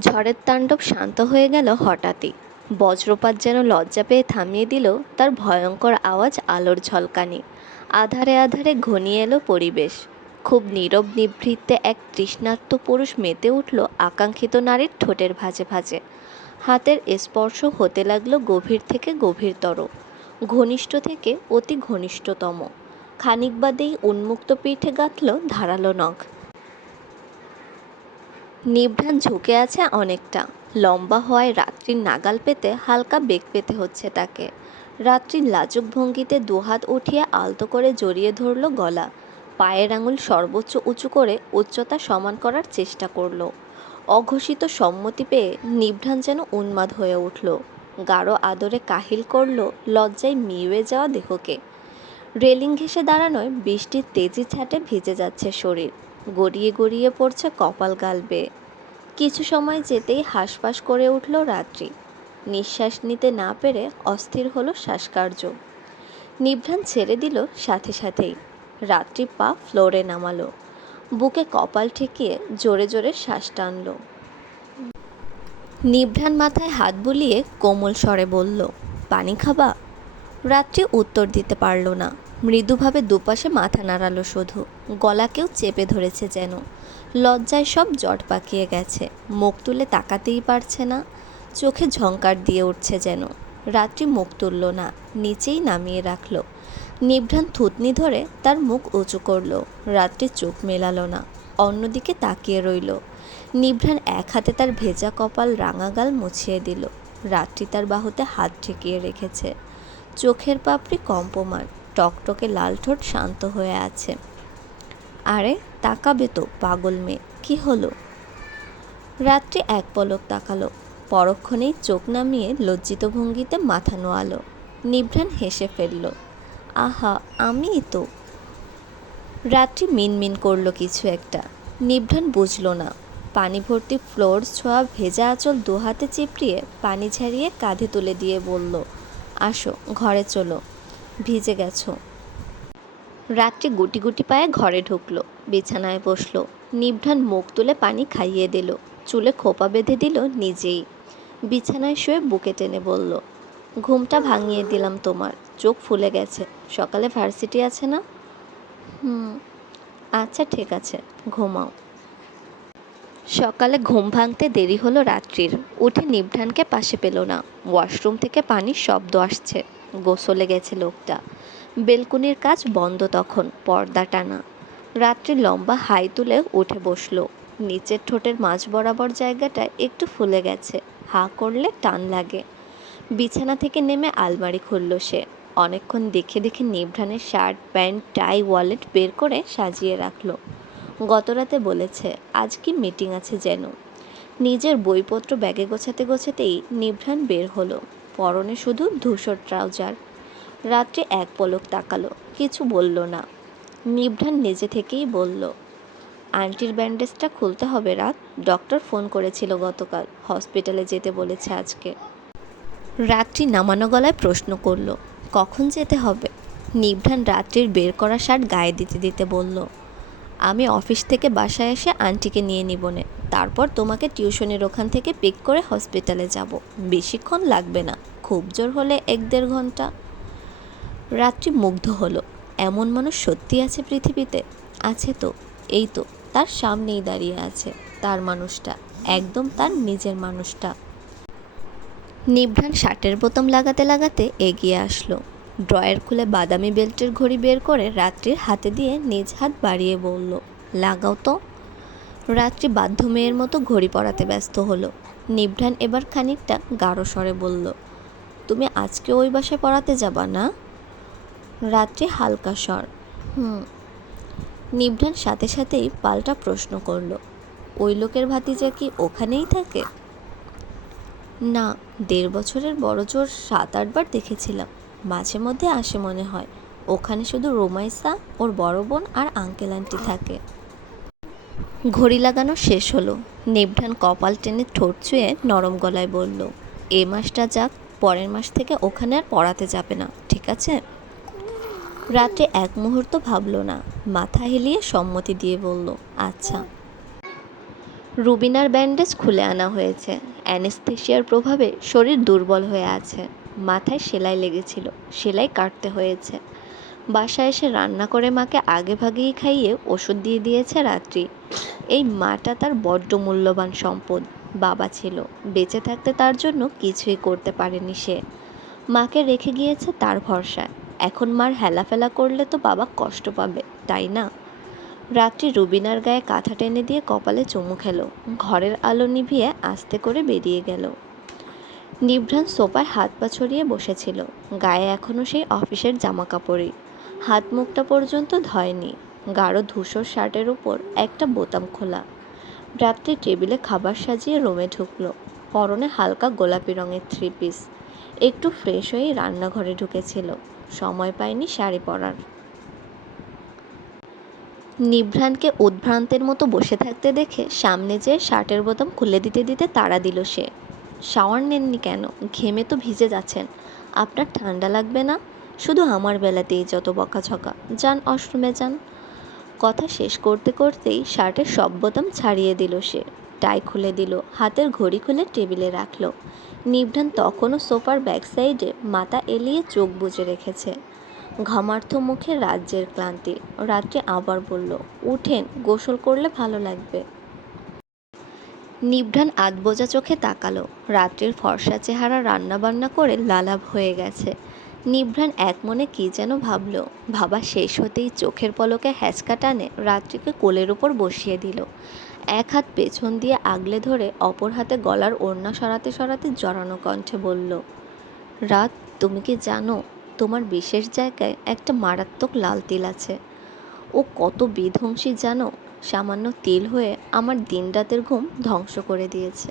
ঝড়ের তাণ্ডব শান্ত হয়ে গেল হঠাৎই। বজ্রপাত যেন লজ্জা পেয়ে থামিয়ে দিল তার ভয়ঙ্কর আওয়াজ আলোর ঝলকানি। আধারে আধারে ঘনিয়ে এলো পরিবেশ। খুব নীরব নিভৃত্তে এক তৃষ্ণার্ত পুরুষ মেতে উঠল আকাঙ্ক্ষিত নারীর ঠোঁটের ভাঁজে ভাঁজে। হাতের স্পর্শ হতে লাগল গভীর থেকে গভীরতর। ঘনিষ্ঠ থেকে অতি ঘনিষ্ঠতম। খানিক বাদেই উন্মুক্ত পিঠে গাঁথল ধারালো নখ। নিভ্রাণ ঝুঁকে আছে অনেকটা। লম্বা হওয়ায় রাত্রির নাগাল পেতে হালকা বেগ পেতে হচ্ছে তাকে। রাত্রির লাজুক ভঙ্গিতে দুহাত উঠিয়ে আলতো করে জড়িয়ে ধরল গলা। পায়ের আঙুল সর্বোচ্চ উঁচু করে উচ্চতা সমান করার চেষ্টা করল। অঘোষিত সম্মতি পেয়ে নিভ্রাণ যেন উন্মাদ হয়ে উঠল। গাঢ় আদরে কাহিল করল লজ্জায় মিউয়ে যাওয়া দেহকে। রেলিং ঘেঁষে দাঁড়ানোয় বৃষ্টির তেজি ছাটে ভিজে যাচ্ছে শরীর। গড়িয়ে গড়িয়ে পড়ছে কপাল গাল বেয়ে কিছু সময় যেতেই হাঁসফাঁস করে উঠল রাত্রি। নিঃশ্বাস নিতে না পেরে অস্থির হলো শ্বাসকার্য। নিভ্রাণ ছেড়ে দিল সাথে সাথেই। রাত্রি পা ফ্লোরে নামালো। বুকে কপাল ঠেকিয়ে জোরে জোরে শ্বাস টানল। নিভ্রাণ মাথায় হাত বুলিয়ে কোমল স্বরে বলল, পানি খাবা? রাত্রি উত্তর দিতে পারল না। মৃদুভাবে দুপাশে মাথা নাড়ালো শুধু। গলাকেও চেপে ধরেছে যেন। লজ্জায় সব জট পাকিয়ে গেছে। মুখ তুলে তাকাতেই পারছে না। চোখে ঝঙ্কার দিয়ে উঠছে যেন। রাত্রি মুখ তুলল না, নিচেই নামিয়ে রাখল। নিভ্রাণ থুতনি ধরে তার মুখ উঁচু করল। রাত্রি চোখ মেলালো না, অন্যদিকে তাকিয়ে রইল। নিভ্রাণ এক হাতে তার ভেজা কপাল রাঙা গাল মুছিয়ে দিল। রাত্রি তার বাহুতে হাত ঠেকিয়ে রেখেছে। চোখের পাপড়ি কম্পমান। টকটকে লাল ঠোঁট শান্ত হয়ে আছে। আরে, তাকাবে তো, পাগল মেয়ে, কি হলো? রাত্রি এক পলক তাকালো, পরক্ষণেই চোখ নামিয়ে লজ্জিত ভঙ্গিতে মাথা নোয়ালো, নিভ্রাণ হেসে ফেলল, আহা আমিই তো। রাত্রি মিনমিন করল কিছু একটা, নিভ্রাণ বুঝলো না, পানি ভর্তি ফ্লোর ছোঁয়া ভেজা আঁচল দু হাতে চিপড়িয়ে পানি ঝারিয়ে কাঁধে তুলে দিয়ে বলল, আসো, ঘরে চলো। ভিজে গেছো। রাত্রে গুটি গুটি পায়ে ঘরে ঢুকলো, বিছানায় বসল নিভ্রাণ মুখ তুলে পানি খাইয়ে দিল, চুলে খোপা বেঁধে দিল নিজেই। বিছানায় শুয়ে বুকে টেনে বলল, ঘুমটা ভাঙিয়ে দিলাম তোমার, চোখ ফুলে গেছে, সকালে ভার্সিটি আছে না? হুম আচ্ছা ঠিক আছে, ঘুমাও। সকালে ঘুম ভাঙতে দেরি হলো রাত্রির, উঠে নিভ্রাণকে পাশে পেল না, ওয়াশরুম থেকে পানির শব্দ আসছে। গোসলে গেছে লোকটা। বেলকুনির কাজ বন্ধ তখন, পর্দা টানা। রাত্রি লম্বা হাই তুলে উঠে বসল। নিচের ঠোঁটের মাঝ বরাবর জায়গাটা একটু ফুলে গেছে। হা করলে টান লাগে। বিছানা থেকে নেমে আলমারি খুলল সে। অনেকক্ষণ দেখে দেখে নিভ্রাণের শার্ট, প্যান্ট, টাই, ওয়ালেট বের করে সাজিয়ে রাখল। গতরাতে বলেছে, আজ কি মিটিং আছে যেন? নিজের বইপত্র ব্যাগে গোছাতে গোছাতেই নিভ্রাণ বের হলো। পরনে শুধু ধূসর ট্রাউজার। রাত্রে এক পলক তাকালো, কিছু বলল না। নিভ্রাণ নিজে থেকেই বলল, আন্টির ব্যান্ডেজটা খুলতে হবে রাত। ডক্টর ফোন করেছিল গতকাল, হসপিটালে যেতে বলেছে আজকে। রাত্রি নামানো গলায় প্রশ্ন করল, কখন যেতে হবে? নিভ্রাণ রাত্রির বের করা শার্ট গায়ে দিতে দিতে বলল আমি অফিস থেকে বাসায় এসে আন্টিকে নিয়ে নিবনে তারপর তোমাকে টিউশনের ওখান থেকে পিক করে হসপিটালে যাব। বেশিক্ষণ লাগবে না। খুব জোর হলে এক দেড় ঘণ্টা। রাত্রি মুগ্ধ হলো। এমন মানুষ সত্যি আছে পৃথিবীতে? আছে তো। এই তো, তার সামনেই দাঁড়িয়ে আছে, তার মানুষটা। একদম তার নিজের মানুষটা। নিভ্রাণ শার্টের বোতাম লাগাতে লাগাতে এগিয়ে আসলো। ড্রয়ার খুলে বাদামি বেল্টের ঘড়ি বের করে রাত্রির হাতে দিয়ে নিজ হাত বাড়িয়ে বলল, লাগাও তো। রাত্রি বাধ্য মেয়ের মতো ঘড়ি পরাতে ব্যস্ত হলো। নিভ্রাণ এবার খানিকটা গাঢ় স্বরে বলল, তুমি আজকে ওই বাসায় পড়াতে যাবা না? রাত্রি হালকা স্বর, হুম। নিভ্রাণ সাথে সাথেই পাল্টা প্রশ্ন করল, ওই লোকের ভাতিজা কি ওখানেই থাকে? না, দেড় বছরের বড় জোর সাত আটবার দেখেছিলাম। মাঝে মধ্যে আসে মনে হয়। ওখানে শুধু রোমাইসা, ওর বড় বোন আর আঙ্কেল আন্টি থাকে। ঘড়ি লাগানো শেষ হলো। নিভ্রাণ কপাল টেনে ঠোঁট ছুঁয়ে নরম গলায় বলল, এ মাসটা যাক, পরের মাস থেকে ওখানে আর পড়াতে যাবে না, ঠিক আছে? রাতে এক মুহূর্ত ভাবলো না, মাথা হেলিয়ে সম্মতি দিয়ে বলল আচ্ছা। রুবিনার ব্যান্ডেজ খুলে আনা হয়েছে। অ্যানেস্থেশিয়ার প্রভাবে শরীর দুর্বল হয়ে আছে। মাথায় সেলাই লেগেছিল, সেলাই কাটতে হয়েছে। বাসায় এসে রান্না করে মাকে আগে ভাগেই খাইয়ে ওষুধ দিয়ে দিয়েছে রাত্রি। এই মাটা তার বড্ড মূল্যবান সম্পদ। বাবা ছিল, বেঁচে থাকতে তার জন্য কিছুই করতে পারেনি সে। মাকে রেখে গিয়েছে তার ভরসায়। এখন মার হেলাফেলা করলে তো বাবা কষ্ট পাবে, তাই না? রাত্রি রুবিনার গায়ে কাঁথা টেনে দিয়ে কপালে চুমু খেলো, ঘরের আলো নিভিয়ে আস্তে করে বেরিয়ে গেল। নিভ্রান সোফায় হাত পা ছড়িয়ে বসেছিল। গায়ে এখনও সেই অফিসের জামা কাপড়ই হাত মুখটা পর্যন্ত ধয়নি। গাঢ় ধূসর শার্টের উপর একটা বোতাম খোলা। রাত্রি টেবিলে খাবার সাজিয়ে রুমে ঢুকলো। পরনে হালকা গোলাপি রঙের থ্রি পিস একটু ফ্রেশ হয়ে রান্নাঘরে ঢুকেছিল। সময় পায়নি শাড়ি পরার। নিভ্রানকে উদ্ভ্রান্তের মতো বসে থাকতে দেখে সামনে যেয়ে শার্টের বোতাম খুলে দিতে দিতে তাড়া দিল সে। শাওয়ার নেননি কেন? ঘেমে তো ভিজে যাচ্ছেন। আপনার ঠান্ডা লাগবে না? শুধু আমার বেলাতেই যত বকাঝকা। যান অশ্রমে যান। কথা শেষ করতে করতেই শার্টের সব বোতাম ছাড়িয়ে দিল সে। টাই খুলে দিল। হাতের ঘড়ি খুলে টেবিলে রাখল। নিভ্রান তখনও সোফার ব্যাক সাইডে মাথা এলিয়ে চোখ বুজে রেখেছে। ঘামার্থ মুখে রাজ্যের ক্লান্তি। রাত্রে আবার বলল, উঠেন, গোসল করলে ভালো লাগবে। নিভ্রান আধবোজা চোখে তাকালো। রাত্রির ফর্সা চেহারা রান্নাবান্না করে লালাভ হয়ে গেছে। নিভ্রান এক মনে কী যেন ভাবলো। ভাবা শেষ হতেই চোখের পলকে হ্যাচকা টানে রাত্রিকে কোলের ওপর বসিয়ে দিল। এক হাত পেছন দিয়ে আগলে ধরে অপর হাতে গলার ওড়না সরাতে সরাতে জড়ানো কণ্ঠে বলল, রাত, তুমি কি জানো, তোমার বিশেষ জায়গায় একটা মারাত্মক লাল তিল আছে। ও কত বিধ্বংসী জানো সামান্য তেল হয়ে আমার দিন রাতের ঘুম ধ্বংস করে দিয়েছে।